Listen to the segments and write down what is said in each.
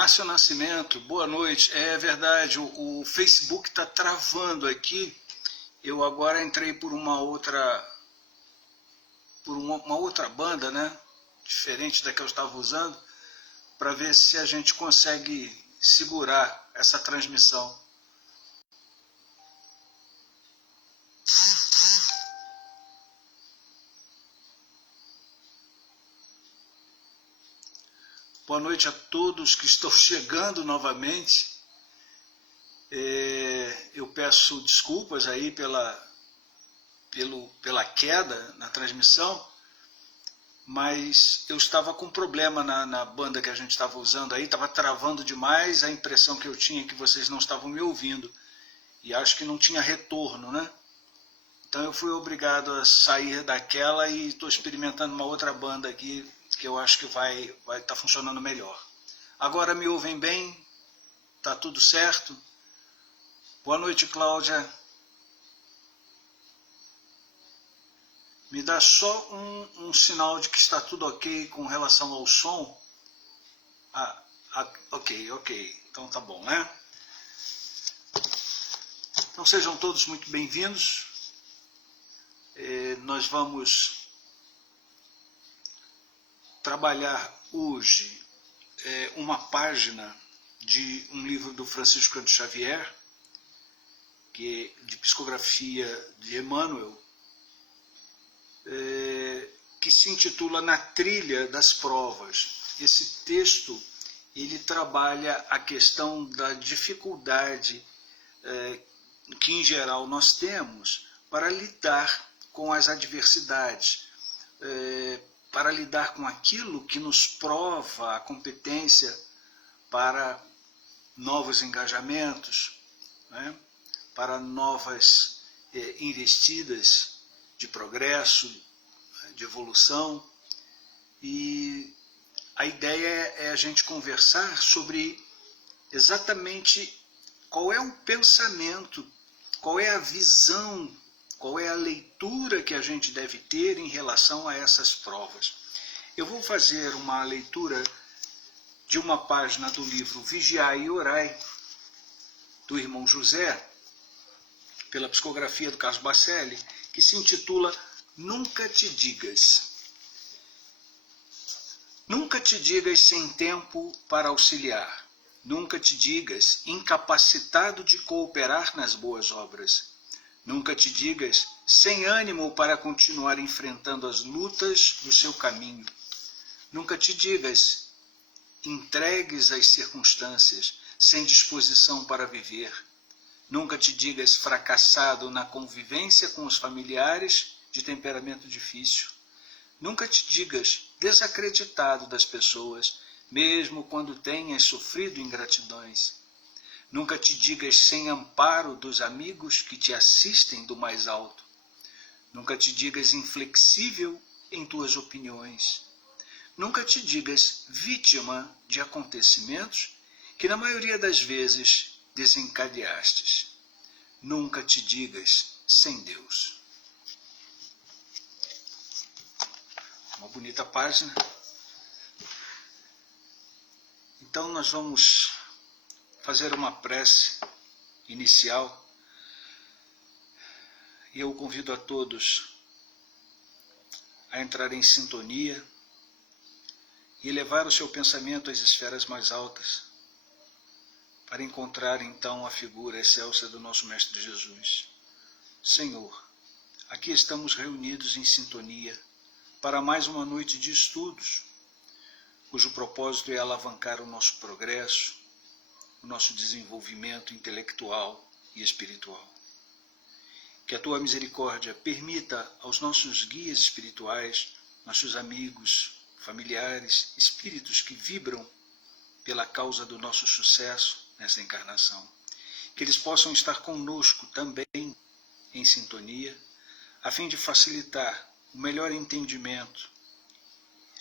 Márcio Nascimento, boa noite. É verdade, o Facebook está travando aqui. Eu agora entrei por uma outra banda, né? Diferente da que eu estava usando, para ver se a gente consegue segurar essa transmissão. Boa noite a todos que estão chegando novamente. Eu peço desculpas aí pela queda na transmissão, mas eu estava com problema na banda que a gente estava usando aí, estava travando demais, a impressão que eu tinha é que vocês não estavam me ouvindo, e acho que não tinha retorno, né? Então eu fui obrigado a sair daquela e estou experimentando uma outra banda aqui, que eu acho que vai estar funcionando melhor. Agora me ouvem bem? Tá tudo certo? Boa noite, Cláudia. Me dá só um sinal de que está tudo ok com relação ao som. Ok. Então tá bom, né? Então sejam todos muito bem-vindos. Nós vamos trabalhar hoje uma página de um livro do Francisco Cândido Xavier, que é de psicografia de Emmanuel, que se intitula Na Trilha das Provas. Esse texto ele trabalha a questão da dificuldade que em geral nós temos para lidar com as adversidades, para lidar com aquilo que nos prova a competência para novos engajamentos, né? Para novas investidas de progresso, de evolução. E a ideia é a gente conversar sobre exatamente qual é o pensamento, qual é a visão, qual é a leitura que a gente deve ter em relação a essas provas. Eu vou fazer uma leitura de uma página do livro Vigiai e Orai, do irmão José, pela psicografia do Carlos Bacelli, que se intitula Nunca te digas. Nunca te digas sem tempo para auxiliar. Nunca te digas incapacitado de cooperar nas boas obras. Nunca te digas sem ânimo para continuar enfrentando as lutas do seu caminho. Nunca te digas entregues às circunstâncias, sem disposição para viver. Nunca te digas fracassado na convivência com os familiares de temperamento difícil. Nunca te digas desacreditado das pessoas, mesmo quando tenhas sofrido ingratidões. Nunca te digas sem amparo dos amigos que te assistem do mais alto. Nunca te digas inflexível em tuas opiniões. Nunca te digas vítima de acontecimentos que na maioria das vezes desencadeastes. Nunca te digas sem Deus. Uma bonita página. Então nós vamos fazer uma prece inicial e eu convido a todos a entrar em sintonia e elevar o seu pensamento às esferas mais altas para encontrar então a figura excelsa do nosso Mestre Jesus. Senhor, aqui estamos reunidos em sintonia para mais uma noite de estudos, cujo propósito é alavancar o nosso progresso, o nosso desenvolvimento intelectual e espiritual. Que a Tua misericórdia permita aos nossos guias espirituais, nossos amigos, familiares, espíritos que vibram pela causa do nosso sucesso nessa encarnação, que eles possam estar conosco também em sintonia, a fim de facilitar o melhor entendimento,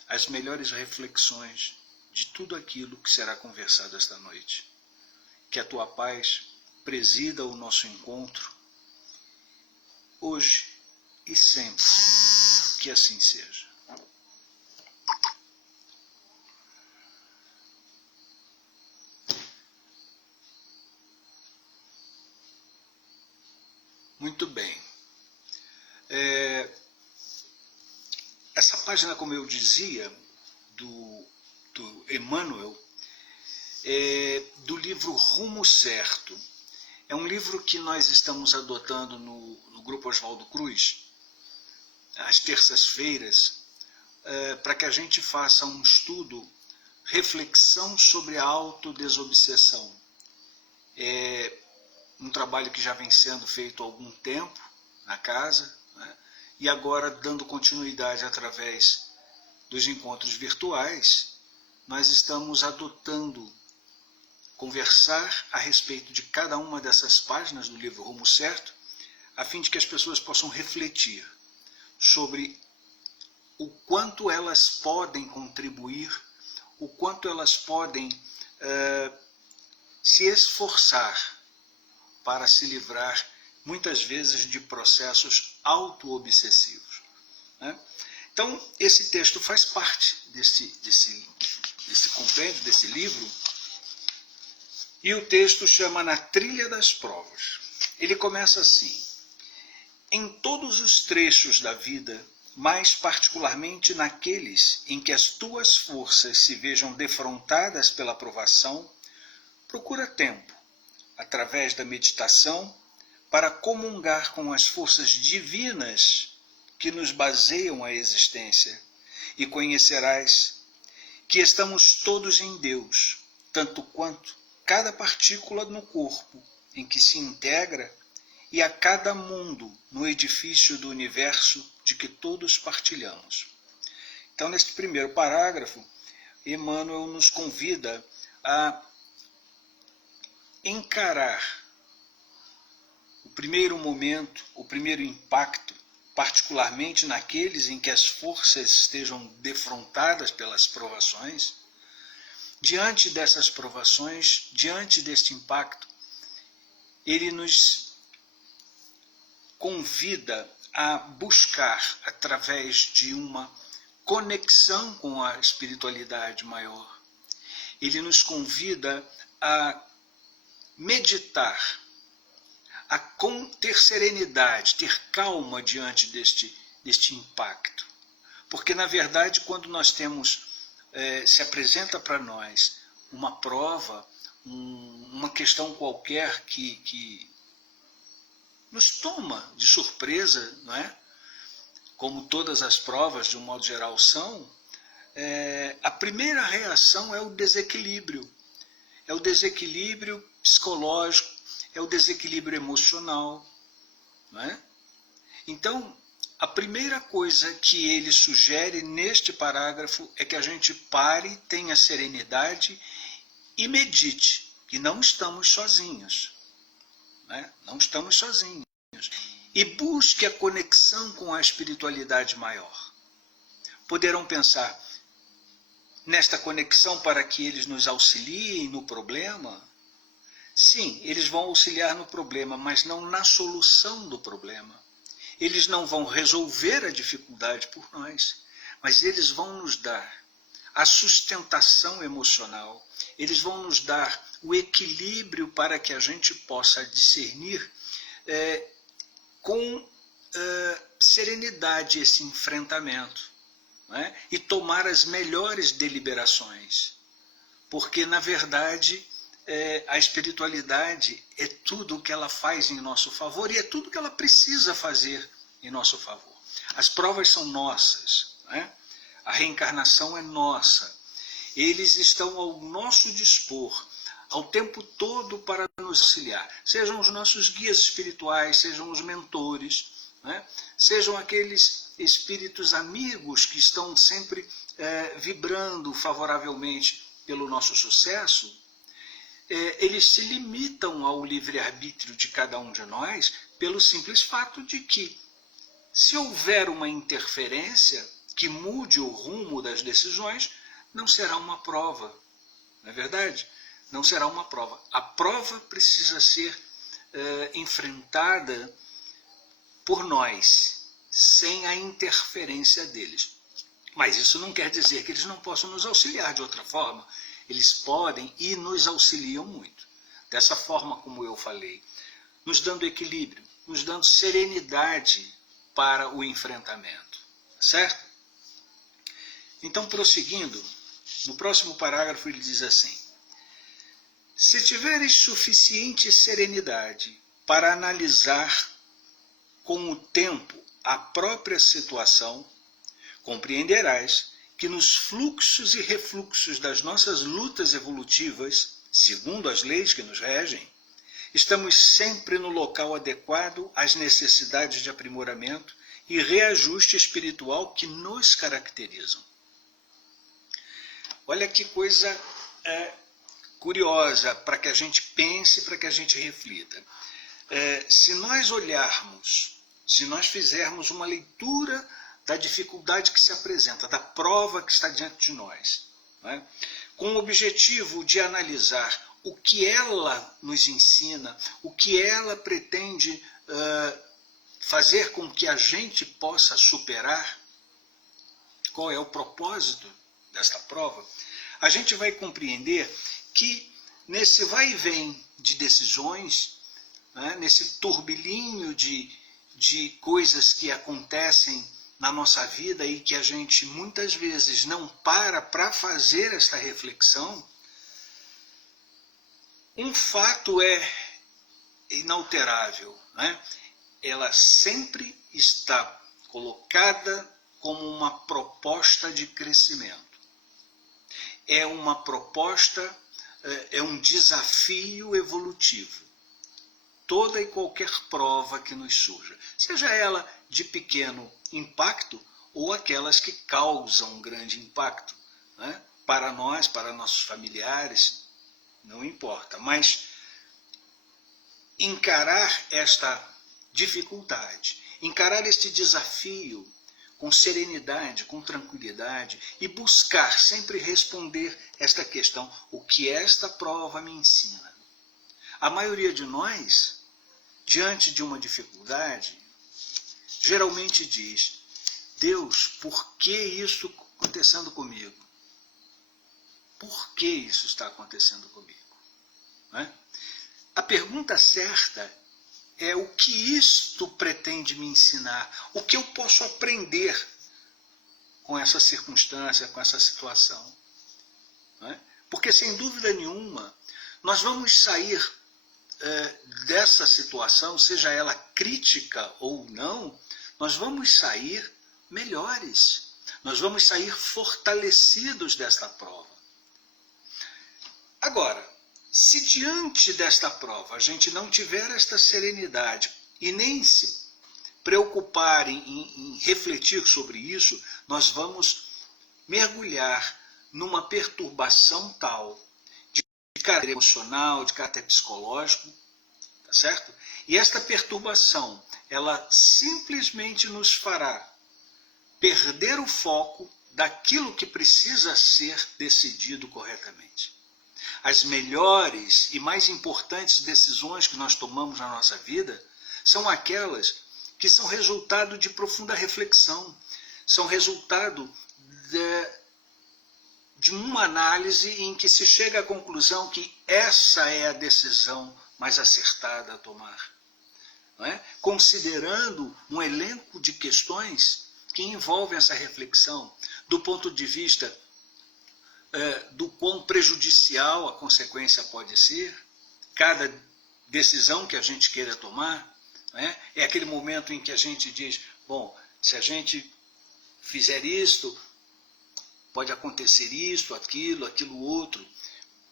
as melhores reflexões de tudo aquilo que será conversado esta noite. Que a Tua paz presida o nosso encontro, hoje e sempre, que assim seja. Muito bem. Essa página, como eu dizia, do Emmanuel, é do livro Rumo Certo. É um livro que nós estamos adotando no Grupo Oswaldo Cruz, às terças-feiras, para que a gente faça um estudo, reflexão sobre a autodesobsessão. É um trabalho que já vem sendo feito há algum tempo na casa, né? E agora, dando continuidade através dos encontros virtuais, nós estamos adotando conversar a respeito de cada uma dessas páginas do livro Rumo Certo, a fim de que as pessoas possam refletir sobre o quanto elas podem contribuir, o quanto elas podem se esforçar para se livrar, muitas vezes, de processos auto-obsessivos, né? Então, esse texto faz parte desse compêndio, desse livro, e o texto chama Na Trilha das Provas. Ele começa assim: em todos os trechos da vida, mais particularmente naqueles em que as tuas forças se vejam defrontadas pela provação, procura tempo, através da meditação, para comungar com as forças divinas que nos baseiam a existência, e conhecerás que estamos todos em Deus, tanto quanto cada partícula no corpo em que se integra e a cada mundo no edifício do universo de que todos partilhamos. Então, neste primeiro parágrafo, Emmanuel nos convida a encarar o primeiro momento, o primeiro impacto, particularmente naqueles em que as forças estejam defrontadas pelas provações. Diante dessas provações, diante deste impacto, ele nos convida a buscar, através de uma conexão com a espiritualidade maior, ele nos convida a meditar, a ter serenidade, ter calma diante deste impacto. Porque, na verdade, quando nós temos, se apresenta para nós uma prova, uma questão qualquer que nos toma de surpresa, não é? Como todas as provas, de um modo geral, são, a primeira reação é o desequilíbrio. É o desequilíbrio psicológico, é o desequilíbrio emocional, não é? Então, a primeira coisa que ele sugere neste parágrafo é que a gente pare, tenha serenidade e medite, que não estamos sozinhos, né? Não estamos sozinhos. E busque a conexão com a espiritualidade maior. Poderão pensar nesta conexão para que eles nos auxiliem no problema. Sim, eles vão auxiliar no problema, mas não na solução do problema. Eles não vão resolver a dificuldade por nós, mas eles vão nos dar a sustentação emocional, eles vão nos dar o equilíbrio para que a gente possa discernir com serenidade esse enfrentamento, né? E tomar as melhores deliberações. Porque, na verdade, a espiritualidade é tudo o que ela faz em nosso favor e é tudo o que ela precisa fazer em nosso favor. As provas são nossas, né? A reencarnação é nossa. Eles estão ao nosso dispor, ao tempo todo, para nos auxiliar. Sejam os nossos guias espirituais, sejam os mentores, né? Sejam aqueles espíritos amigos que estão sempre vibrando favoravelmente pelo nosso sucesso. Eles se limitam ao livre-arbítrio de cada um de nós pelo simples fato de que, se houver uma interferência que mude o rumo das decisões, não será uma prova, não é verdade? Não será uma prova. A prova precisa ser enfrentada por nós, sem a interferência deles. Mas isso não quer dizer que eles não possam nos auxiliar de outra forma. Eles podem e nos auxiliam muito. Dessa forma como eu falei, nos dando equilíbrio, nos dando serenidade para o enfrentamento, certo? Então, prosseguindo, no próximo parágrafo ele diz assim: se tiveres suficiente serenidade para analisar com o tempo a própria situação, compreenderás que nos fluxos e refluxos das nossas lutas evolutivas, segundo as leis que nos regem, estamos sempre no local adequado às necessidades de aprimoramento e reajuste espiritual que nos caracterizam. Olha que coisa curiosa para que a gente pense, para que a gente reflita. Se nós olharmos, se nós fizermos uma leitura da dificuldade que se apresenta, da prova que está diante de nós, né, com o objetivo de analisar o que ela nos ensina, o que ela pretende fazer com que a gente possa superar, qual é o propósito desta prova, a gente vai compreender que nesse vai e vem de decisões, né, nesse turbilhinho de coisas que acontecem na nossa vida e que a gente muitas vezes não para fazer esta reflexão, um fato é inalterável, né? Ela sempre está colocada como uma proposta de crescimento. É uma proposta, é um desafio evolutivo. Toda e qualquer prova que nos surja, seja ela de pequeno impacto ou aquelas que causam grande impacto, né? Para nós, para nossos familiares, não importa, mas encarar esta dificuldade, encarar este desafio com serenidade, com tranquilidade e buscar sempre responder esta questão: o que esta prova me ensina? A maioria de nós, diante de uma dificuldade, geralmente diz: Deus, por que isso acontecendo comigo? Por que isso está acontecendo comigo? Né? A pergunta certa é: o que isto pretende me ensinar? O que eu posso aprender com essa circunstância, com essa situação? Né? Porque, sem dúvida nenhuma, nós vamos sair dessa situação, seja ela crítica ou não, nós vamos sair melhores. Nós vamos sair fortalecidos desta prova. Agora, se diante desta prova a gente não tiver esta serenidade e nem se preocupar em refletir sobre isso, nós vamos mergulhar numa perturbação tal de caráter emocional, de caráter psicológico, tá certo? E esta perturbação, ela simplesmente nos fará perder o foco daquilo que precisa ser decidido corretamente. As melhores e mais importantes decisões que nós tomamos na nossa vida são aquelas que são resultado de profunda reflexão, são resultado de uma análise em que se chega à conclusão que essa é a decisão mais acertada a tomar. Não é? Considerando um elenco de questões que envolvem essa reflexão, do ponto de vista do quão prejudicial a consequência pode ser, cada decisão que a gente queira tomar, né? É aquele momento em que a gente diz: bom, se a gente fizer isto, pode acontecer isto, aquilo outro,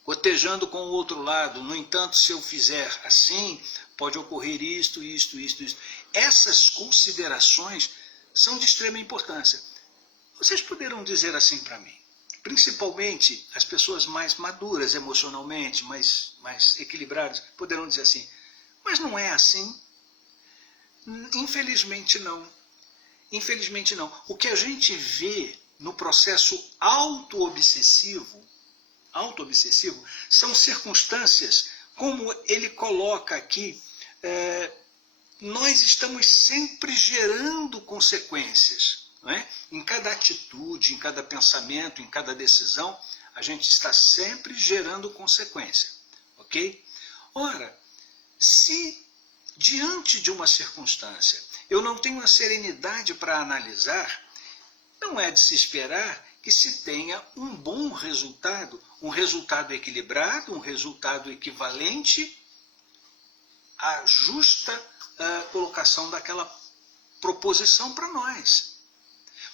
cotejando com o outro lado. No entanto, se eu fizer assim, pode ocorrer isto. Essas considerações são de extrema importância. Vocês poderão dizer assim para mim, principalmente as pessoas mais maduras emocionalmente, mais equilibradas, poderão dizer assim: mas não é assim? Infelizmente não. Infelizmente não. O que a gente vê no processo auto-obsessivo são circunstâncias, como ele coloca aqui, nós estamos sempre gerando consequências. Não é? Em cada atitude, em cada pensamento, em cada decisão, a gente está sempre gerando consequência. Ok? Ora, se diante de uma circunstância, eu não tenho a serenidade para analisar, não é de se esperar que se tenha um bom resultado, um resultado equilibrado, um resultado equivalente à justa colocação daquela proposição para nós.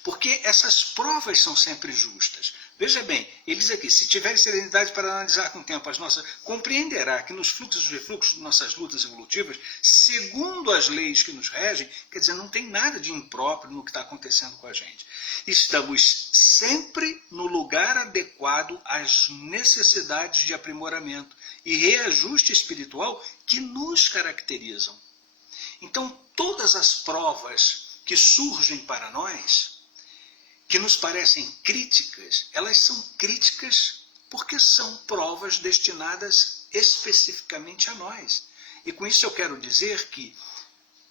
Porque essas provas são sempre justas. Veja bem, ele diz aqui, se tiver serenidade para analisar com o tempo as nossas, compreenderá que nos fluxos e refluxos de nossas lutas evolutivas, segundo as leis que nos regem, quer dizer, não tem nada de impróprio no que está acontecendo com a gente. Estamos sempre no lugar adequado às necessidades de aprimoramento e reajuste espiritual que nos caracterizam. Então, todas as provas que surgem para nós, que nos parecem críticas, elas são críticas porque são provas destinadas especificamente a nós. E com isso eu quero dizer que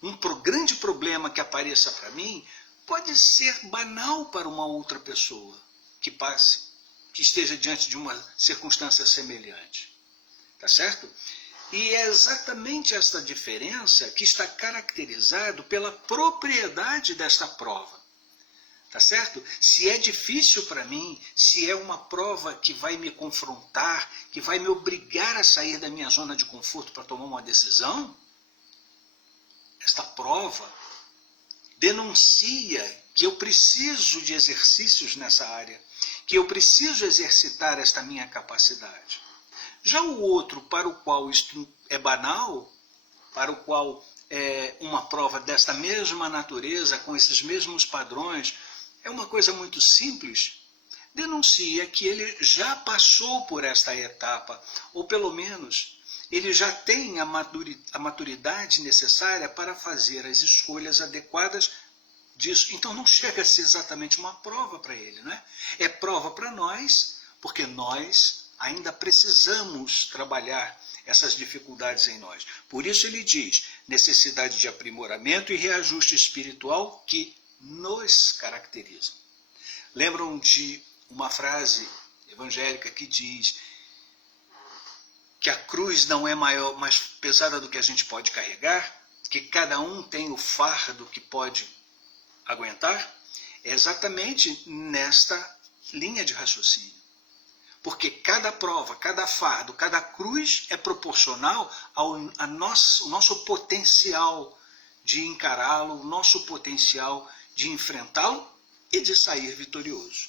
um grande problema que apareça para mim pode ser banal para uma outra pessoa que esteja diante de uma circunstância semelhante. Tá certo? E é exatamente esta diferença que está caracterizado pela propriedade desta prova. Tá certo? Se é difícil para mim, se é uma prova que vai me confrontar, que vai me obrigar a sair da minha zona de conforto para tomar uma decisão, esta prova denuncia que eu preciso de exercícios nessa área, que eu preciso exercitar esta minha capacidade. Já o outro, para o qual isto é banal, para o qual é uma prova desta mesma natureza, com esses mesmos padrões, é uma coisa muito simples, denuncia que ele já passou por esta etapa, ou pelo menos ele já tem a maturidade necessária para fazer as escolhas adequadas disso. Então não chega a ser exatamente uma prova para ele, né? É prova para nós, porque nós ainda precisamos trabalhar essas dificuldades em nós. Por isso ele diz, necessidade de aprimoramento e reajuste espiritual que nos caracterizam. Lembram de uma frase evangélica que diz que a cruz não é mais pesada do que a gente pode carregar, que cada um tem o fardo que pode aguentar? É exatamente nesta linha de raciocínio. Porque cada prova, cada fardo, cada cruz é proporcional ao nosso potencial de encará-lo, o nosso potencial de enfrentá-lo e de sair vitorioso.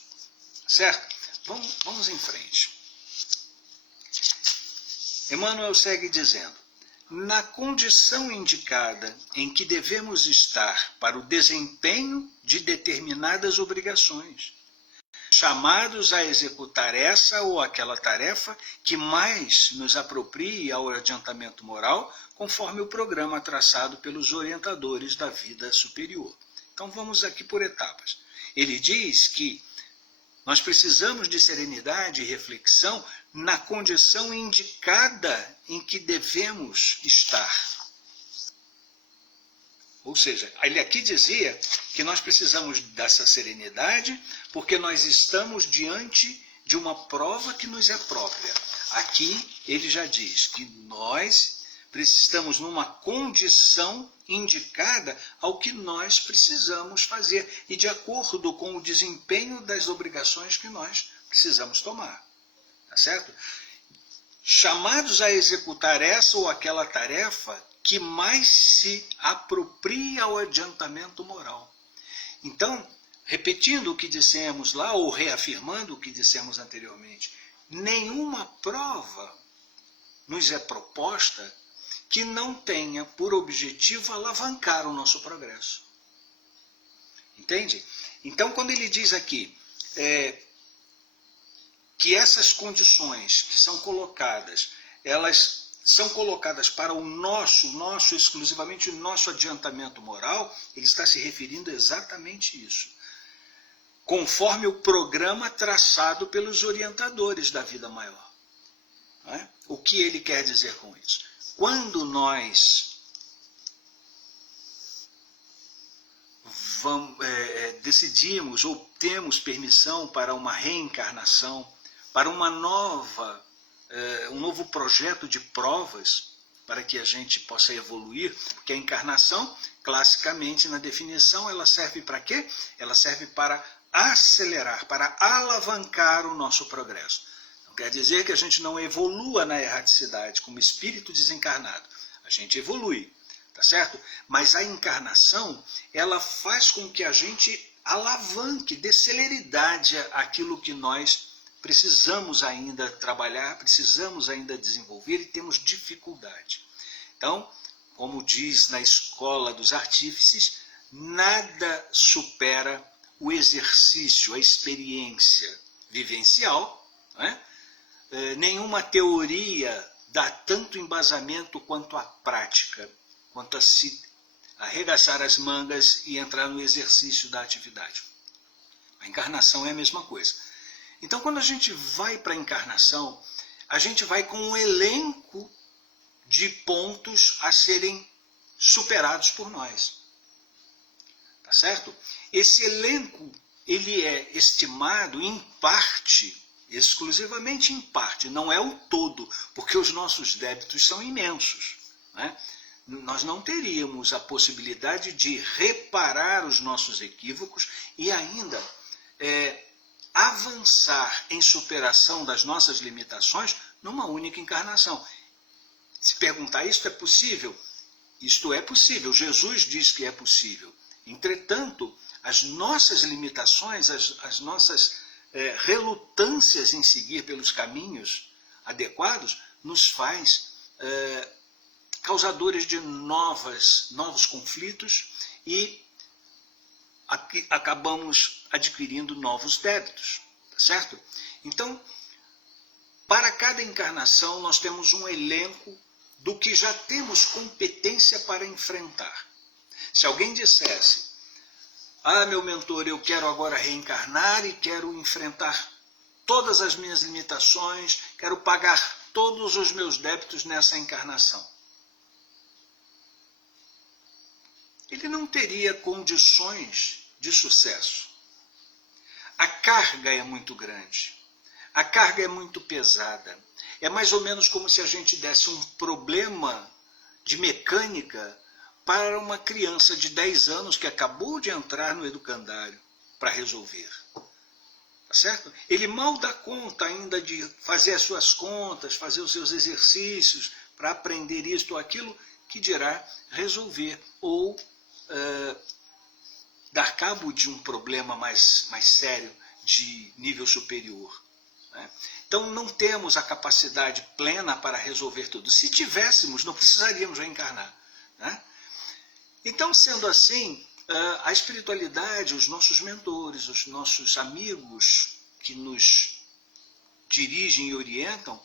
Certo? Vamos em frente. Emmanuel segue dizendo, na condição indicada em que devemos estar para o desempenho de determinadas obrigações, chamados a executar essa ou aquela tarefa que mais nos aproprie ao adiantamento moral, conforme o programa traçado pelos orientadores da vida superior. Então vamos aqui por etapas. Ele diz que nós precisamos de serenidade e reflexão na condição indicada em que devemos estar. Ou seja, ele aqui dizia que nós precisamos dessa serenidade porque nós estamos diante de uma prova que nos é própria. Aqui ele já diz que nós estamos numa condição indicada ao que nós precisamos fazer e de acordo com o desempenho das obrigações que nós precisamos tomar. Tá certo? Chamados a executar essa ou aquela tarefa que mais se apropria ao adiantamento moral. Então, repetindo o que dissemos lá, ou reafirmando o que dissemos anteriormente, nenhuma prova nos é proposta que não tenha por objetivo alavancar o nosso progresso. Entende? Então, quando ele diz aqui que essas condições que são colocadas, elas são colocadas para o nosso, exclusivamente o nosso adiantamento moral, ele está se referindo exatamente isso. Conforme o programa traçado pelos orientadores da vida maior. Não é? O que ele quer dizer com isso? Quando nós decidimos ou temos permissão para uma reencarnação, para um novo projeto de provas, para que a gente possa evoluir, porque a encarnação, classicamente na definição, ela serve para quê? Ela serve para acelerar, para alavancar o nosso progresso. Não quer dizer que a gente não evolua na erraticidade como espírito desencarnado. A gente evolui, tá certo? Mas a encarnação, ela faz com que a gente alavanque, dê celeridade àquilo que nós precisamos ainda trabalhar, precisamos ainda desenvolver e temos dificuldade. Então, como diz na Escola dos Artífices, nada supera o exercício, a experiência vivencial, né? Nenhuma teoria dá tanto embasamento quanto a prática, quanto a se arregaçar as mangas e entrar no exercício da atividade. A encarnação é a mesma coisa. Então, quando a gente vai para a encarnação, a gente vai com um elenco de pontos a serem superados por nós. Tá certo? Esse elenco, ele é estimado em parte, exclusivamente em parte, não é o todo, porque os nossos débitos são imensos, né? Nós não teríamos a possibilidade de reparar os nossos equívocos e ainda avançar em superação das nossas limitações numa única encarnação. Se perguntar, isto é possível? Isto é possível, Jesus diz que é possível. Entretanto, as nossas limitações, as nossas relutâncias em seguir pelos caminhos adequados, nos faz causadores de novos conflitos e acabamos adquirindo novos débitos, tá certo? Então, para cada encarnação, nós temos um elenco do que já temos competência para enfrentar. Se alguém dissesse, meu mentor, eu quero agora reencarnar e quero enfrentar todas as minhas limitações, quero pagar todos os meus débitos nessa encarnação. Ele não teria condições de sucesso. A carga é muito grande. A carga é muito pesada. É mais ou menos como se a gente desse um problema de mecânica para uma criança de 10 anos que acabou de entrar no educandário para resolver. Tá certo? Ele mal dá conta ainda de fazer as suas contas, fazer os seus exercícios para aprender isto ou aquilo, que dirá resolver ou dar cabo de um problema mais sério de nível superior. Né? Então não temos a capacidade plena para resolver tudo. Se tivéssemos, não precisaríamos reencarnar. Né? Então, sendo assim, a espiritualidade, os nossos mentores, os nossos amigos que nos dirigem e orientam,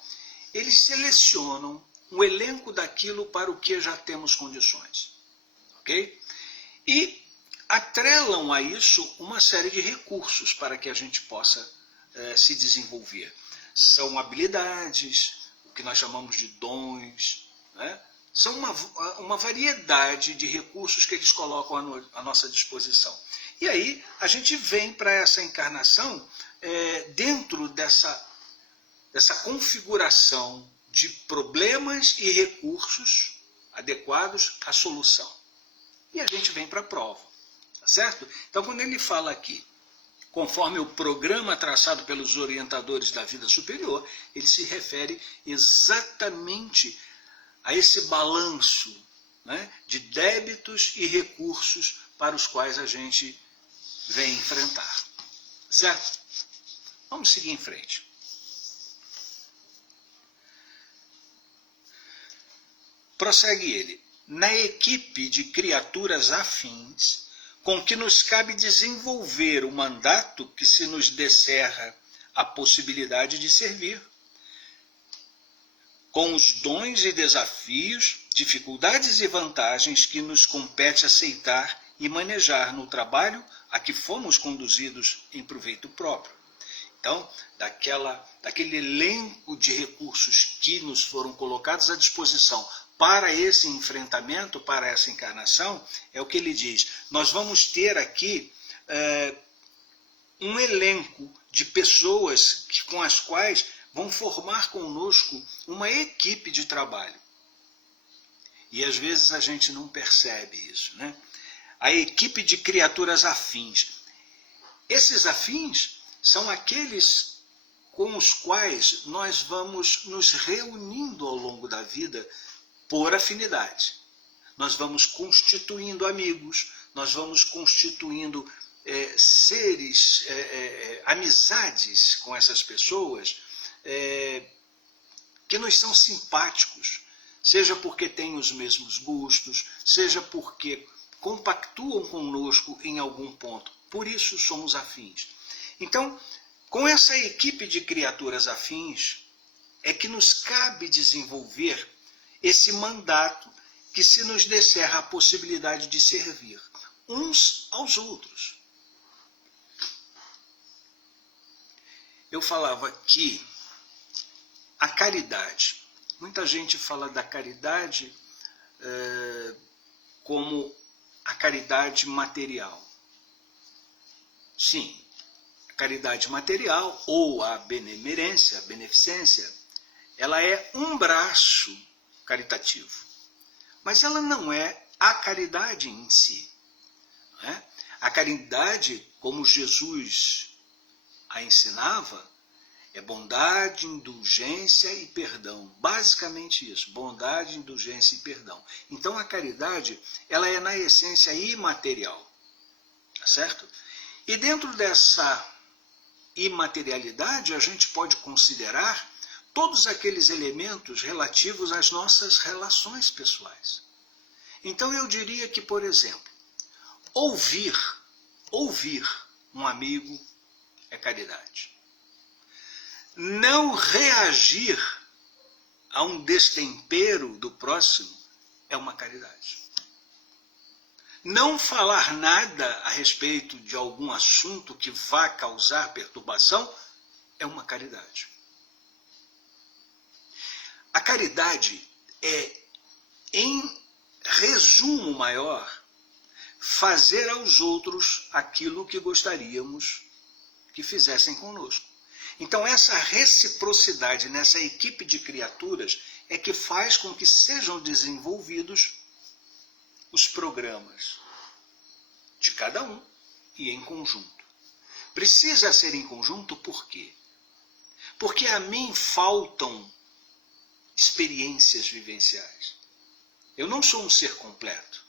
eles selecionam um elenco daquilo para o que já temos condições. Ok? E atrelam a isso uma série de recursos para que a gente possa se desenvolver. São habilidades, o que nós chamamos de dons, né? São uma variedade de recursos que eles colocam à nossa disposição. E aí a gente vem para essa encarnação dentro dessa configuração de problemas e recursos adequados à solução. E a gente vem para a prova, tá certo? Então, quando ele fala aqui, conforme o programa traçado pelos orientadores da vida superior, ele se refere exatamente a esse balanço, né, de débitos e recursos para os quais a gente vem enfrentar. Certo? Vamos seguir em frente. Prossegue ele. Na equipe de criaturas afins, com que nos cabe desenvolver o mandato que se nos descerra a possibilidade de servir, com os dons e desafios, dificuldades e vantagens que nos compete aceitar e manejar no trabalho a que fomos conduzidos em proveito próprio. Então, daquele elenco de recursos que nos foram colocados à disposição para esse enfrentamento, para essa encarnação, é o que ele diz. Nós vamos ter aqui um elenco de pessoas com as quais vão formar conosco uma equipe de trabalho. E às vezes a gente não percebe isso, né? A equipe de criaturas afins. Esses afins são aqueles com os quais nós vamos nos reunindo ao longo da vida por afinidade. Nós vamos constituindo amigos, nós vamos constituindo seres, amizades com essas pessoas que nos são simpáticos, seja porque têm os mesmos gostos, seja porque compactuam conosco em algum ponto. Por isso somos afins. Então, com essa equipe de criaturas afins, é que nos cabe desenvolver esse mandato que se nos descerra a possibilidade de servir uns aos outros. Eu falava que a caridade, muita gente fala da caridade como a caridade material. Sim, a caridade material ou a benemerência, a beneficência, ela é um braço caritativo, mas ela não é a caridade em si. Né? A caridade, como Jesus a ensinava, é bondade, indulgência e perdão. Basicamente isso, bondade, indulgência e perdão. Então a caridade, ela é na essência imaterial, tá certo? E dentro dessa imaterialidade, a gente pode considerar todos aqueles elementos relativos às nossas relações pessoais. Então eu diria que, por exemplo, ouvir um amigo é caridade. Não reagir a um destempero do próximo é uma caridade. Não falar nada a respeito de algum assunto que vá causar perturbação é uma caridade. A caridade é, em resumo maior, fazer aos outros aquilo que gostaríamos que fizessem conosco. Então essa reciprocidade nessa equipe de criaturas é que faz com que sejam desenvolvidos os programas de cada um e em conjunto. Precisa ser em conjunto por quê? Porque a mim faltam experiências vivenciais. Eu não sou um ser completo.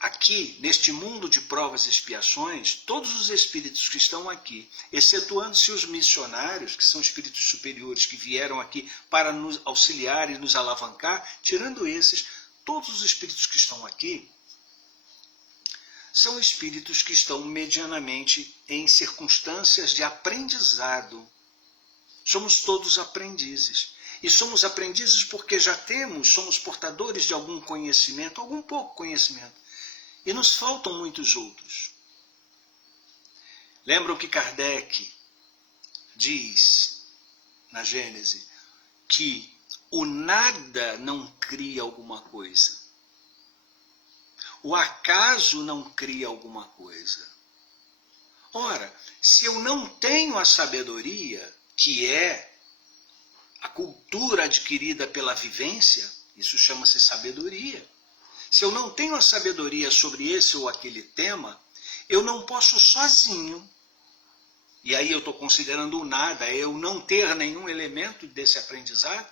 Aqui, neste mundo de provas e expiações, todos os espíritos que estão aqui, excetuando-se os missionários, que são espíritos superiores que vieram aqui para nos auxiliar e nos alavancar, tirando esses, todos os espíritos que estão aqui são espíritos que estão medianamente em circunstâncias de aprendizado. Somos todos aprendizes. E somos aprendizes porque já somos portadores de algum conhecimento, algum pouco conhecimento. E nos faltam muitos outros. Lembram que Kardec diz na Gênese que o nada não cria alguma coisa. O acaso não cria alguma coisa. Ora, se eu não tenho a sabedoria, que é a cultura adquirida pela vivência, isso chama-se sabedoria. Se eu não tenho a sabedoria sobre esse ou aquele tema, eu não posso sozinho, e aí eu estou considerando o nada, eu não ter nenhum elemento desse aprendizado,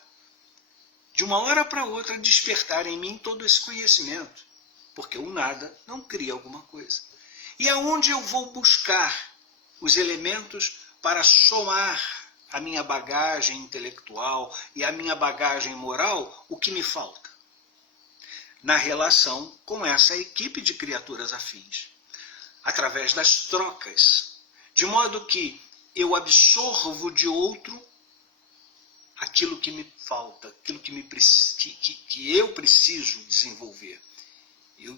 de uma hora para outra despertar em mim todo esse conhecimento, porque o nada não cria alguma coisa. E aonde eu vou buscar os elementos para somar a minha bagagem intelectual e a minha bagagem moral, o que me falta? Na relação com essa equipe de criaturas afins, através das trocas, de modo que eu absorvo de outro aquilo que me falta, aquilo que eu preciso desenvolver. Eu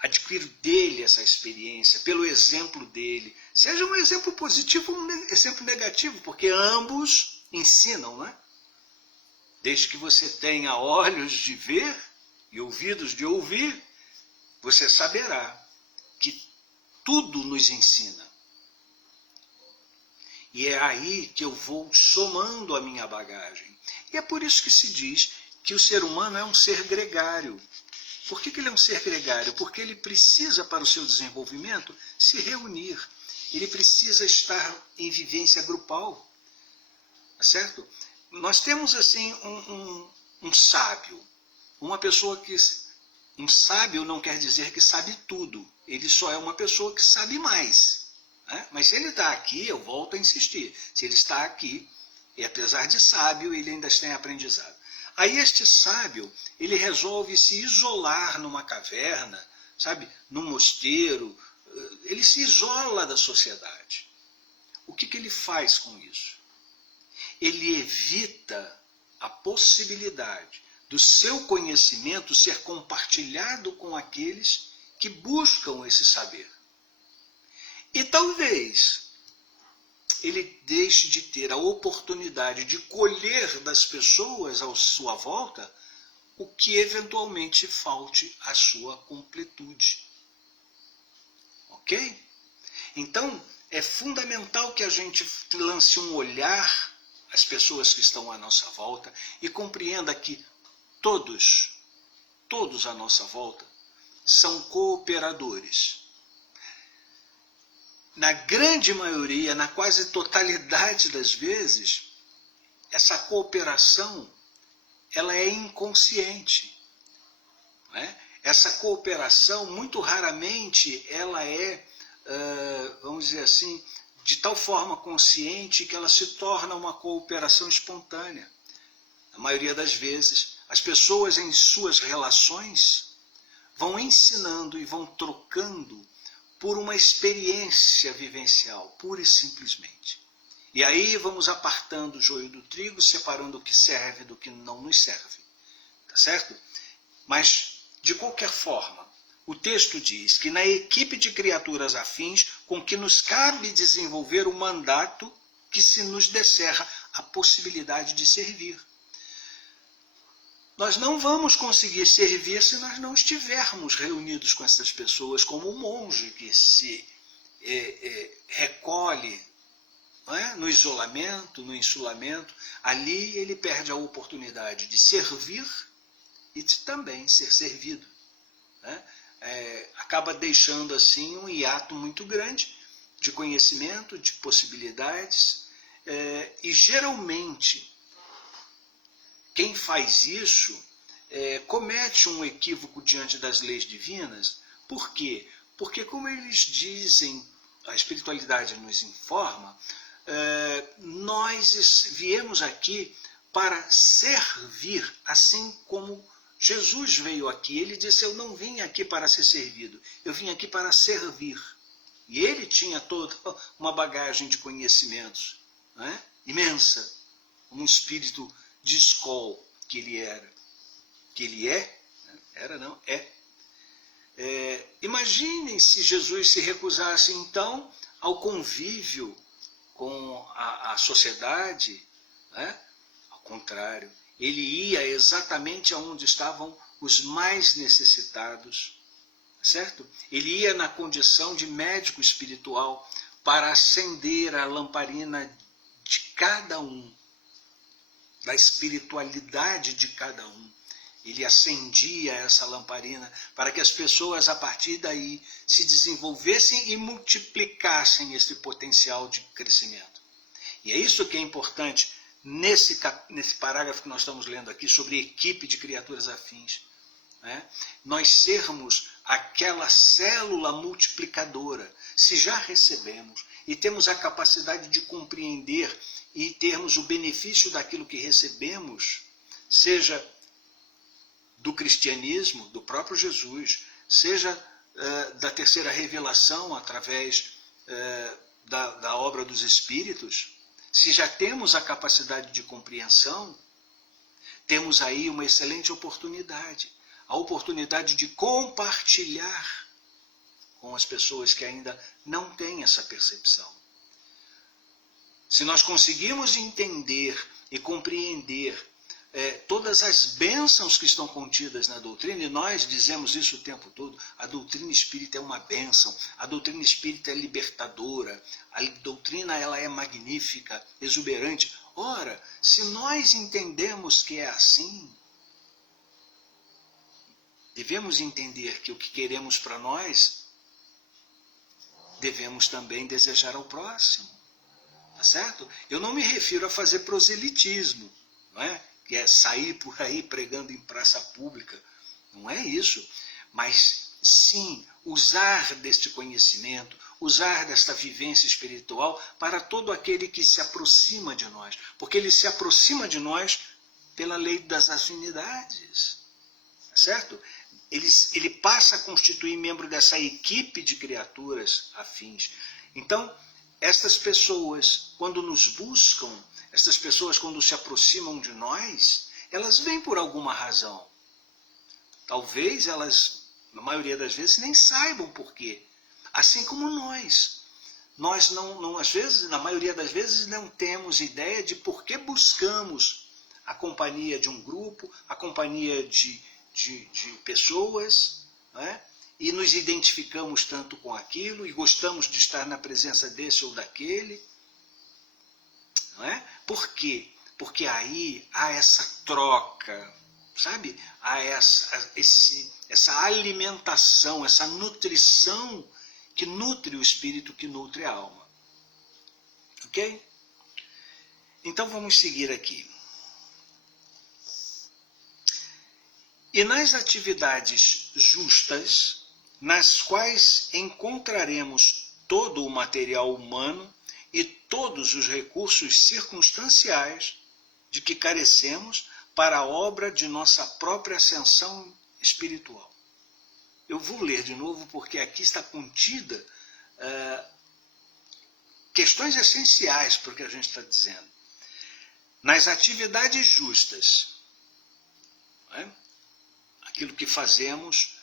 adquiro dele essa experiência, pelo exemplo dele, seja um exemplo positivo ou um exemplo negativo, porque ambos ensinam, não é? Desde que você tenha olhos de ver e ouvidos de ouvir, você saberá que tudo nos ensina. E é aí que eu vou somando a minha bagagem. E é por isso que se diz que o ser humano é um ser gregário. Por que ele é um ser gregário? Porque ele precisa, para o seu desenvolvimento, se reunir. Ele precisa estar em vivência grupal. Certo? Nós temos assim um sábio. Uma pessoa que... Um sábio não quer dizer que sabe tudo. Ele só é uma pessoa que sabe mais. Né? Mas se ele está aqui, eu volto a insistir. Se ele está aqui, e apesar de sábio, ele ainda está em aprendizado. Aí este sábio, ele resolve se isolar numa caverna, sabe, num mosteiro. Ele se isola da sociedade. O que ele faz com isso? Ele evita a possibilidade do seu conhecimento ser compartilhado com aqueles que buscam esse saber. E talvez ele deixe de ter a oportunidade de colher das pessoas à sua volta o que eventualmente falte à sua completude. Ok? Então, é fundamental que a gente lance um olhar às pessoas que estão à nossa volta e compreenda que todos à nossa volta são cooperadores. Na grande maioria, na quase totalidade das vezes, essa cooperação ela é inconsciente. Né? Essa cooperação, muito raramente, ela é, vamos dizer assim, de tal forma consciente que ela se torna uma cooperação espontânea. Na maioria das vezes, as pessoas em suas relações vão ensinando e vão trocando por uma experiência vivencial, pura e simplesmente. E aí vamos apartando o joio do trigo, separando o que serve do que não nos serve. Tá certo? Mas, de qualquer forma, o texto diz que na equipe de criaturas afins, com que nos cabe desenvolver o mandato que se nos descerra a possibilidade de servir. Nós não vamos conseguir servir se nós não estivermos reunidos com essas pessoas, como um monge que se recolhe, não é? No isolamento, no insulamento. Ali ele perde a oportunidade de servir e de também ser servido. Né? Acaba deixando assim um hiato muito grande de conhecimento, de possibilidades, e geralmente quem faz isso comete um equívoco diante das leis divinas. Por quê? Porque, como eles dizem, a espiritualidade nos informa, nós viemos aqui para servir, assim como Jesus veio aqui. Ele disse, eu não vim aqui para ser servido, eu vim aqui para servir. E ele tinha toda uma bagagem de conhecimentos, né? Imensa, um espírito de escola que ele era. Que ele é? Era não, é. Imaginem se Jesus se recusasse então ao convívio com a sociedade, né? Ao contrário, ele ia exatamente aonde estavam os mais necessitados, certo? Ele ia na condição de médico espiritual para acender a lamparina de cada um, da espiritualidade de cada um. Ele acendia essa lamparina para que as pessoas, a partir daí, se desenvolvessem e multiplicassem esse potencial de crescimento. E é isso que é importante nesse parágrafo que nós estamos lendo aqui, sobre equipe de criaturas afins. Né? Nós sermos aquela célula multiplicadora. Se já recebemos e temos a capacidade de compreender e termos o benefício daquilo que recebemos, seja do cristianismo, do próprio Jesus, seja da terceira revelação através da obra dos Espíritos, se já temos a capacidade de compreensão, temos aí uma excelente oportunidade, a oportunidade de compartilhar com as pessoas que ainda não têm essa percepção. Se nós conseguirmos entender e compreender todas as bênçãos que estão contidas na doutrina, e nós dizemos isso o tempo todo, a doutrina espírita é uma bênção, a doutrina espírita é libertadora, a doutrina ela é magnífica, exuberante. Ora, se nós entendemos que é assim, devemos entender que o que queremos para nós, devemos também desejar ao próximo. Tá certo? Eu não me refiro a fazer proselitismo, não é? Que é sair por aí pregando em praça pública. Não é isso. Mas sim, usar deste conhecimento, usar desta vivência espiritual para todo aquele que se aproxima de nós. Porque ele se aproxima de nós pela lei das afinidades. Tá certo? Ele passa a constituir membro dessa equipe de criaturas afins. Então, estas pessoas, quando nos buscam, estas pessoas, quando se aproximam de nós, elas vêm por alguma razão. Talvez elas, na maioria das vezes, nem saibam por quê. Assim como nós. Nós não, às vezes, na maioria das vezes, não temos ideia de por que buscamos a companhia de um grupo, a companhia de pessoas, não é? E nos identificamos tanto com aquilo e gostamos de estar na presença desse ou daquele. Não é? Por quê? Porque aí há essa troca, sabe? Há essa alimentação, essa nutrição que nutre o espírito, que nutre a alma. Ok? Então vamos seguir aqui. E nas atividades justas, nas quais encontraremos todo o material humano e todos os recursos circunstanciais de que carecemos para a obra de nossa própria ascensão espiritual. Eu vou ler de novo porque aqui está contida questões essenciais para o que a gente está dizendo. Nas atividades justas, não é? Aquilo que fazemos,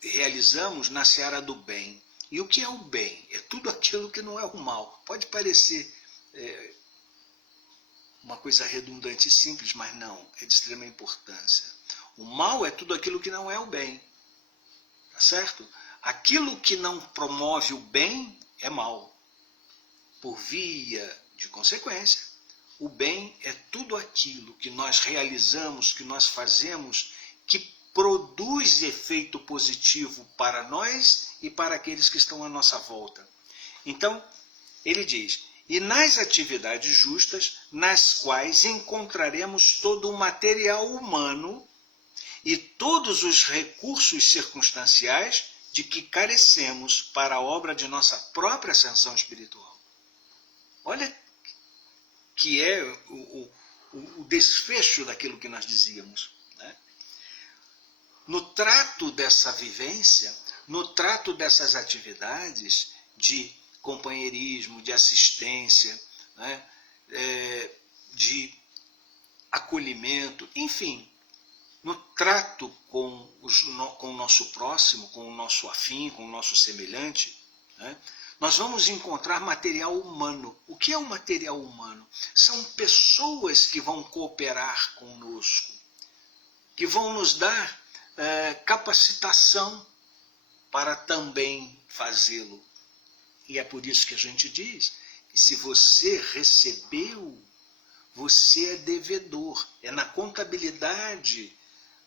realizamos na seara do bem. E o que é o bem? É tudo aquilo que não é o mal. Pode parecer uma coisa redundante e simples, mas não, é de extrema importância. O mal é tudo aquilo que não é o bem. Tá certo? Aquilo que não promove o bem é mal. Por via de consequência, o bem é tudo aquilo que nós realizamos, que nós fazemos, que produz efeito positivo para nós e para aqueles que estão à nossa volta. Então, ele diz, e nas atividades justas, nas quais encontraremos todo o material humano e todos os recursos circunstanciais de que carecemos para a obra de nossa própria ascensão espiritual. Olha que é o desfecho daquilo que nós dizíamos. Né? No trato dessa vivência, no trato dessas atividades de companheirismo, de assistência, né? De acolhimento, enfim, no trato com o nosso próximo, com o nosso afim, com o nosso semelhante, né? Nós vamos encontrar material humano. O que é o material humano? São pessoas que vão cooperar conosco, que vão nos dar capacitação para também fazê-lo. E é por isso que a gente diz que se você recebeu, você é devedor. É na contabilidade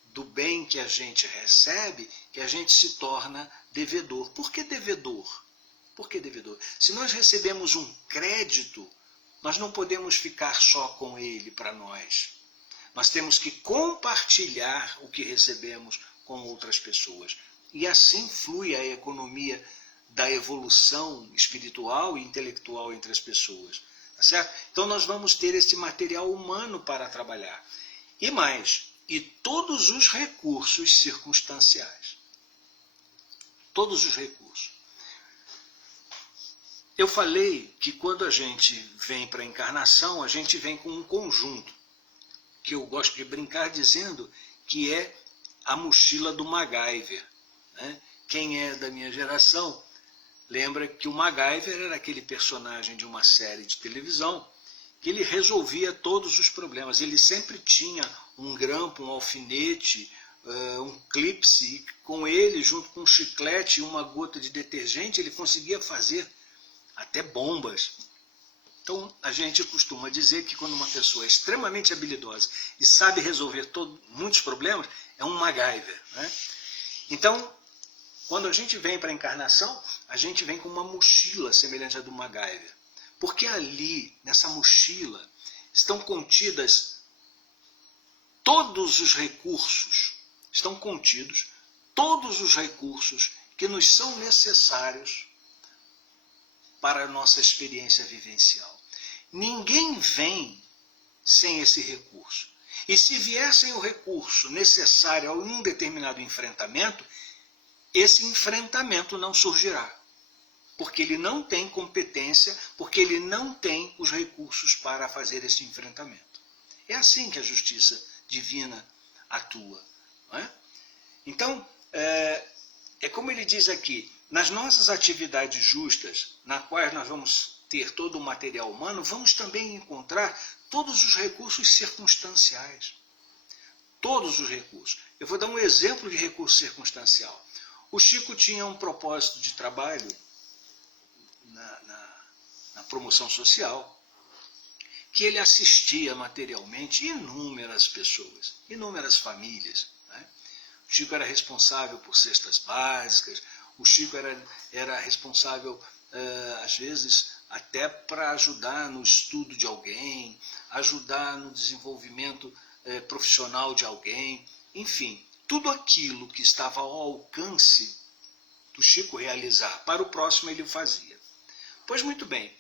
do bem que a gente recebe que a gente se torna devedor. Por que devedor? Por que devedor? Se nós recebemos um crédito, nós não podemos ficar só com ele para nós. Nós temos que compartilhar o que recebemos com outras pessoas. E assim flui a economia da evolução espiritual e intelectual entre as pessoas. Tá certo? Então nós vamos ter esse material humano para trabalhar. E mais, e todos os recursos circunstanciais. Todos os recursos. Eu falei que quando a gente vem para a encarnação, a gente vem com um conjunto, que eu gosto de brincar dizendo que é a mochila do MacGyver. Né? Quem é da minha geração lembra que o MacGyver era aquele personagem de uma série de televisão que ele resolvia todos os problemas. Ele sempre tinha um grampo, um alfinete, um clipe, e com ele, junto com um chiclete e uma gota de detergente, ele conseguia fazer até bombas. Então, a gente costuma dizer que quando uma pessoa é extremamente habilidosa e sabe resolver muitos problemas, é um MacGyver, né? Então, quando a gente vem para a encarnação, a gente vem com uma mochila semelhante à do MacGyver. Porque ali, nessa mochila, estão contidas todos os recursos, que nos são necessários para a nossa experiência vivencial. Ninguém vem sem esse recurso. E se vier sem o recurso necessário a um determinado enfrentamento, esse enfrentamento não surgirá. Porque ele não tem competência, porque ele não tem os recursos para fazer esse enfrentamento. É assim que a justiça divina atua. Não é? Então, é como ele diz aqui, nas nossas atividades justas, na quais nós vamos ter todo o material humano, vamos também encontrar todos os recursos circunstanciais. Todos os recursos. Eu vou dar um exemplo de recurso circunstancial. O Chico tinha um propósito de trabalho na promoção social, que ele assistia materialmente inúmeras pessoas, inúmeras famílias. Né? O Chico era responsável por cestas básicas, o Chico era responsável, às vezes, até para ajudar no estudo de alguém, ajudar no desenvolvimento profissional de alguém, enfim, tudo aquilo que estava ao alcance do Chico realizar para o próximo ele o fazia. Pois muito bem,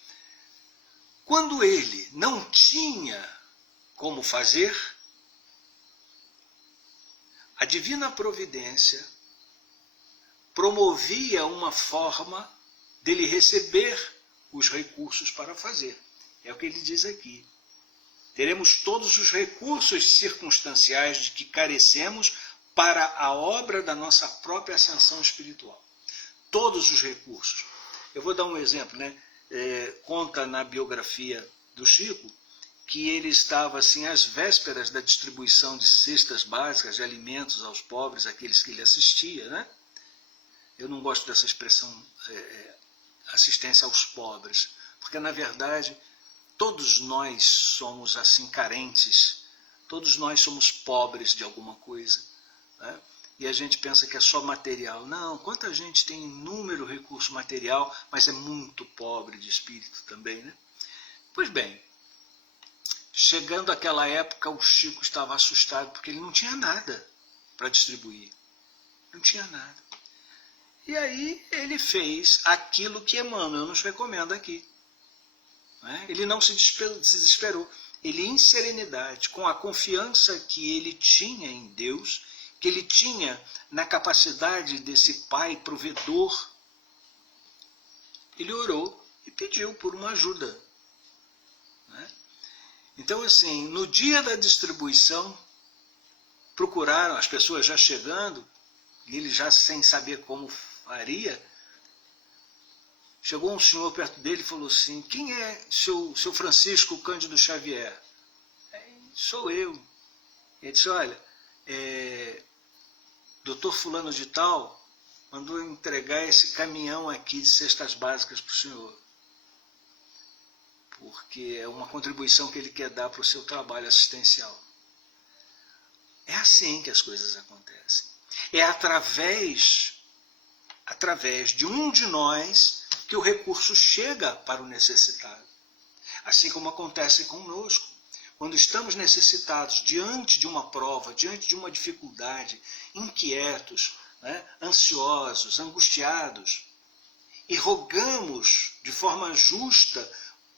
quando ele não tinha como fazer, a divina providência promovia uma forma dele receber os recursos para fazer. É o que ele diz aqui. Teremos todos os recursos circunstanciais de que carecemos para a obra da nossa própria ascensão espiritual. Todos os recursos. Eu vou dar um exemplo, né? Conta na biografia do Chico que ele estava assim às vésperas da distribuição de cestas básicas de alimentos aos pobres, aqueles que ele assistia, né? Eu não gosto dessa expressão assistência aos pobres, porque na verdade todos nós somos assim carentes, todos nós somos pobres de alguma coisa, né? E a gente pensa que é só material. Não, quanta gente tem inúmero recurso material, mas é muito pobre de espírito também, né? Pois bem, chegando àquela época, o Chico estava assustado porque ele não tinha nada para distribuir. Não tinha nada. E aí ele fez aquilo que Emmanuel nos recomenda aqui. Né? Ele não se desesperou. Ele, em serenidade, com a confiança que ele tinha em Deus, que ele tinha na capacidade desse Pai provedor, ele orou e pediu por uma ajuda. Né? Então, assim, no dia da distribuição, procuraram, as pessoas já chegando, e ele já sem saber como faria, chegou um senhor perto dele e falou assim: quem é seu Francisco Cândido Xavier? Sou eu. Ele disse: olha, doutor fulano de tal mandou entregar esse caminhão aqui de cestas básicas para o senhor, porque é uma contribuição que ele quer dar para o seu trabalho assistencial. É assim que as coisas acontecem. É através de um de nós que o recurso chega para o necessitado. Assim como acontece conosco. Quando estamos necessitados diante de uma prova, diante de uma dificuldade, inquietos, né, ansiosos, angustiados, e rogamos de forma justa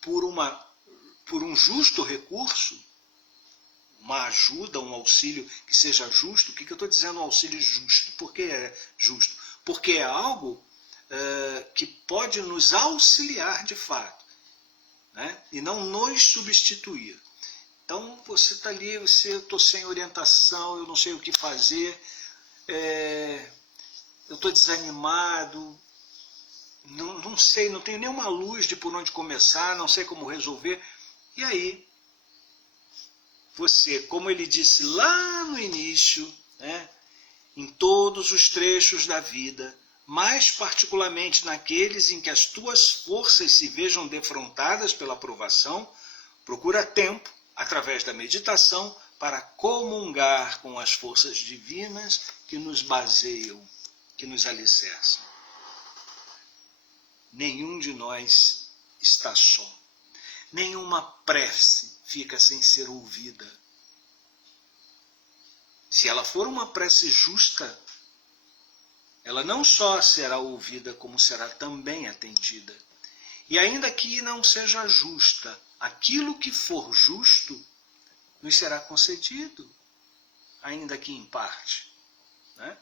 por um justo recurso, uma ajuda, um auxílio que seja justo. O que eu estou dizendo um auxílio justo? Por que é justo? Porque é algo que pode nos auxiliar de fato, né, e não nos substituir. Então você está ali, eu estou sem orientação, eu não sei o que fazer, eu estou desanimado, não sei, não tenho nenhuma luz de por onde começar, não sei como resolver. E aí, você, como ele disse lá no início, né, em todos os trechos da vida, mais particularmente naqueles em que as tuas forças se vejam defrontadas pela provação, procura tempo, através da meditação, para comungar com as forças divinas que nos baseiam, que nos alicerçam. Nenhum de nós está só. Nenhuma prece fica sem ser ouvida. Se ela for uma prece justa, ela não só será ouvida, como será também atendida. E ainda que não seja justa, aquilo que for justo nos será concedido, ainda que em parte, né?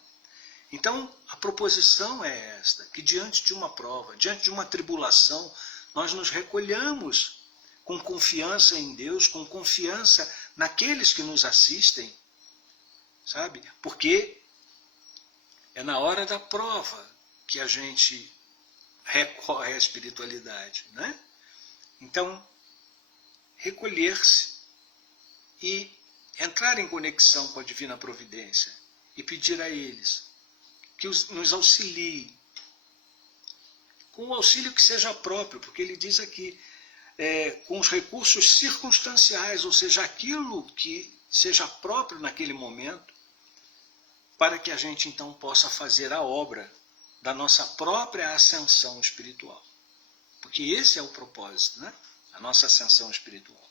Então, a proposição é esta, que diante de uma prova, diante de uma tribulação, nós nos recolhamos com confiança em Deus, com confiança naqueles que nos assistem, sabe? Porque é na hora da prova que a gente recorre à espiritualidade, né? Então, recolher-se e entrar em conexão com a Divina Providência e pedir a eles que nos auxiliem, com o auxílio que seja próprio, porque ele diz aqui, com os recursos circunstanciais, ou seja, aquilo que seja próprio naquele momento, para que a gente então possa fazer a obra da nossa própria ascensão espiritual. Porque esse é o propósito, né? A nossa ascensão espiritual.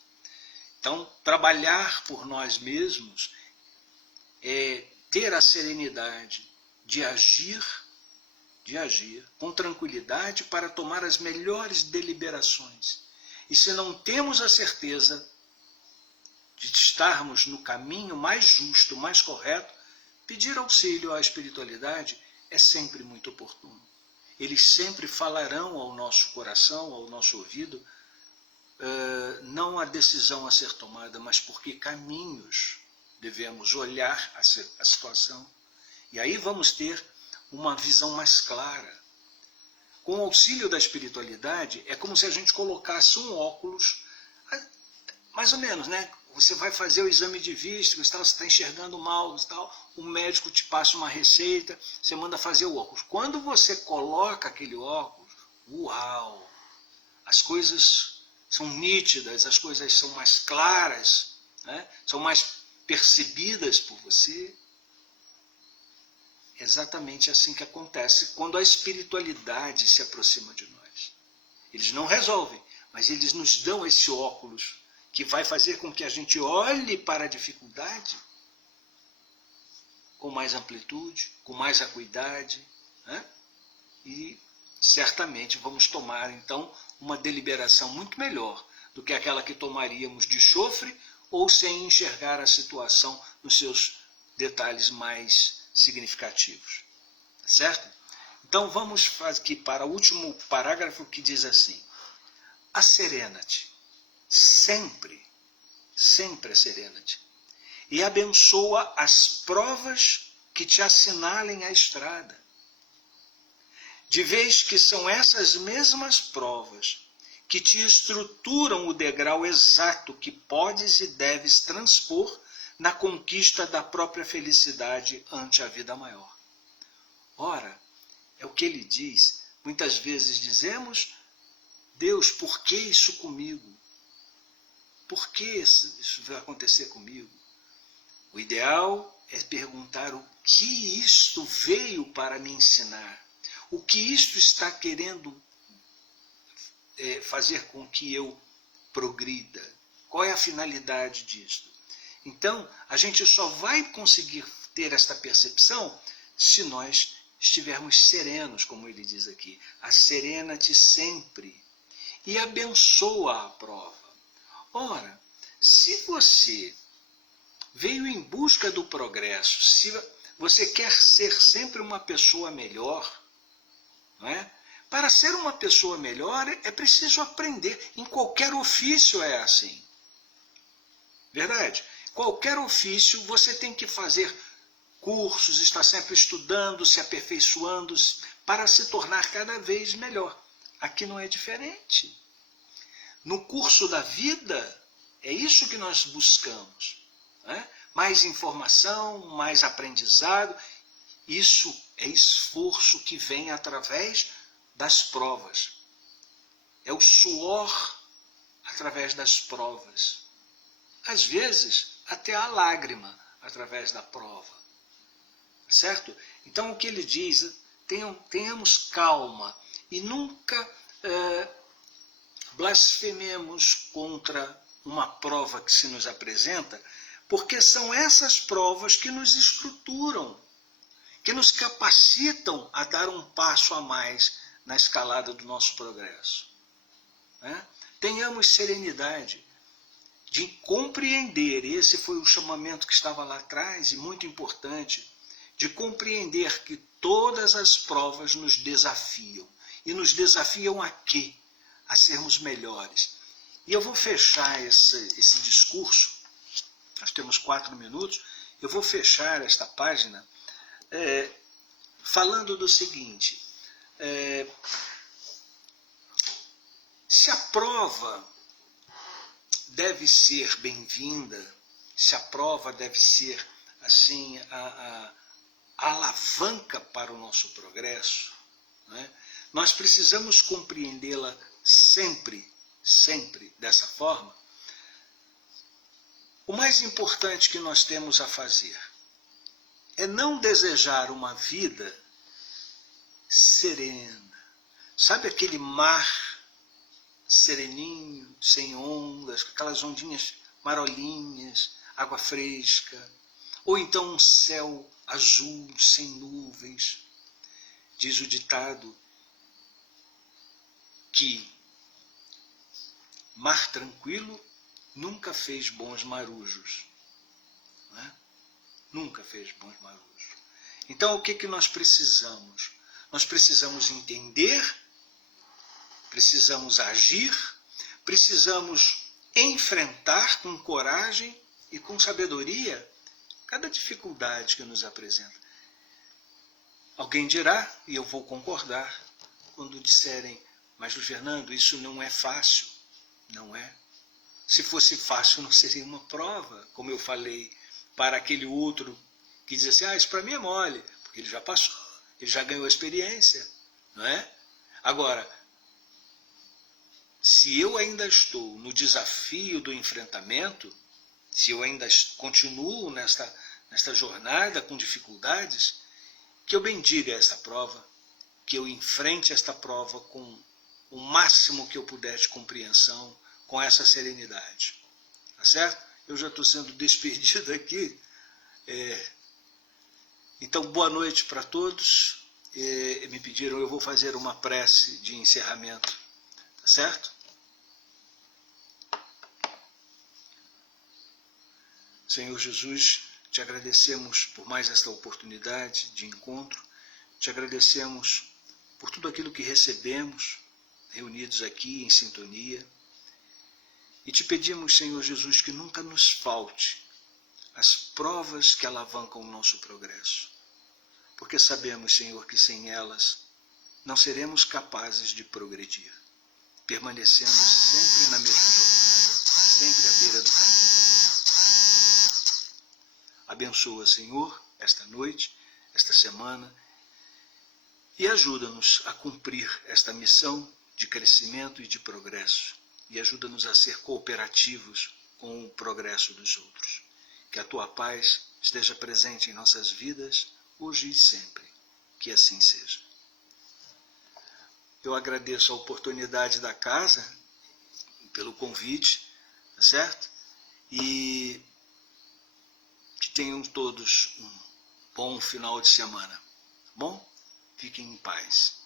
Então, trabalhar por nós mesmos é ter a serenidade de agir com tranquilidade para tomar as melhores deliberações. E se não temos a certeza de estarmos no caminho mais justo, mais correto, pedir auxílio à espiritualidade é sempre muito oportuno. Eles sempre falarão ao nosso coração, ao nosso ouvido, não a decisão a ser tomada, mas por que caminhos devemos olhar a situação. E aí vamos ter uma visão mais clara. Com o auxílio da espiritualidade, é como se a gente colocasse um óculos, mais ou menos, né? Você vai fazer o exame de vista, você está enxergando mal, o médico te passa uma receita, você manda fazer o óculos. Quando você coloca aquele óculos, uau! As coisas são nítidas, as coisas são mais claras, né? São mais percebidas por você. É exatamente assim que acontece quando a espiritualidade se aproxima de nós. Eles não resolvem, mas eles nos dão esse óculos que vai fazer com que a gente olhe para a dificuldade com mais amplitude, com mais acuidade, né? E certamente vamos tomar então uma deliberação muito melhor do que aquela que tomaríamos de chofre ou sem enxergar a situação nos seus detalhes mais significativos. Certo? Então vamos aqui para o último parágrafo que diz assim: acerena-te, sempre acerena-te, e abençoa as provas que te assinalem a estrada, de vez que são essas mesmas provas que te estruturam o degrau exato que podes e deves transpor na conquista da própria felicidade ante a vida maior. Ora, é o que ele diz. Muitas vezes dizemos: Deus, por que isso comigo? Por que isso vai acontecer comigo? O ideal é perguntar o que isto veio para me ensinar. O que isto está querendo fazer com que eu progrida? Qual é a finalidade disto? Então, a gente só vai conseguir ter esta percepção se nós estivermos serenos, como ele diz aqui. Acerena-te sempre e abençoa a prova. Ora, se você veio em busca do progresso, se você quer ser sempre uma pessoa melhor, não é? Para ser uma pessoa melhor é preciso aprender. Em qualquer ofício é assim. Verdade? Qualquer ofício você tem que fazer cursos, estar sempre estudando, se aperfeiçoando para se tornar cada vez melhor. Aqui não é diferente. No curso da vida, é isso que nós buscamos, né? Mais informação, mais aprendizado Isso é esforço que vem através das provas. É o suor através das provas. Às vezes, até a lágrima através da prova. Certo? Então, o que ele diz, tenhamos calma e nunca blasfememos contra uma prova que se nos apresenta, porque são essas provas que nos estruturam, que nos capacitam a dar um passo a mais na escalada do nosso progresso. Né? Tenhamos serenidade de compreender, esse foi o chamamento que estava lá atrás, e muito importante, de compreender que todas as provas nos desafiam. E nos desafiam a quê? A sermos melhores. E eu vou fechar esse discurso, nós temos 4 minutos, eu vou fechar esta página falando do seguinte, se a prova deve ser bem-vinda, se a prova deve ser assim a alavanca para o nosso progresso, né? Nós precisamos compreendê-la sempre, sempre dessa forma. O mais importante que nós temos a fazer é não desejar uma vida serena. Sabe aquele mar sereninho, sem ondas, com aquelas ondinhas marolinhas, água fresca, ou então um céu azul, sem nuvens. Diz o ditado que mar tranquilo nunca fez bons marujos. Não é? Nunca fez bons marujos. Então, o que nós precisamos? Nós precisamos entender, precisamos agir, precisamos enfrentar com coragem e com sabedoria cada dificuldade que nos apresenta. Alguém dirá, e eu vou concordar, quando disserem, mas Luiz Fernando, isso não é fácil. Não é. Se fosse fácil, não seria uma prova, como eu falei, para aquele outro que diz assim, isso para mim é mole, porque ele já passou, ele já ganhou a experiência. Não é? Agora, se eu ainda estou no desafio do enfrentamento, se eu ainda continuo nesta jornada com dificuldades, que eu bendiga esta prova, que eu enfrente esta prova com o máximo que eu puder de compreensão, com essa serenidade. Tá certo? Eu já estou sendo despedido aqui. Então, boa noite para todos. Me pediram, eu vou fazer uma prece de encerramento. Tá certo? Senhor Jesus, te agradecemos por mais esta oportunidade de encontro. Te agradecemos por tudo aquilo que recebemos, reunidos aqui em sintonia. E te pedimos, Senhor Jesus, que nunca nos falte as provas que alavancam o nosso progresso. Porque sabemos, Senhor, que sem elas não seremos capazes de progredir. Permanecendo sempre na mesma jornada, sempre à beira do caminho. Abençoa, Senhor, esta noite, esta semana, e ajuda-nos a cumprir esta missão de crescimento e de progresso, e ajuda-nos a ser cooperativos com o progresso dos outros. Que a tua paz esteja presente em nossas vidas, hoje e sempre. Que assim seja. Eu agradeço a oportunidade da casa, pelo convite, tá certo? E que tenham todos um bom final de semana. Tá bom? Fiquem em paz.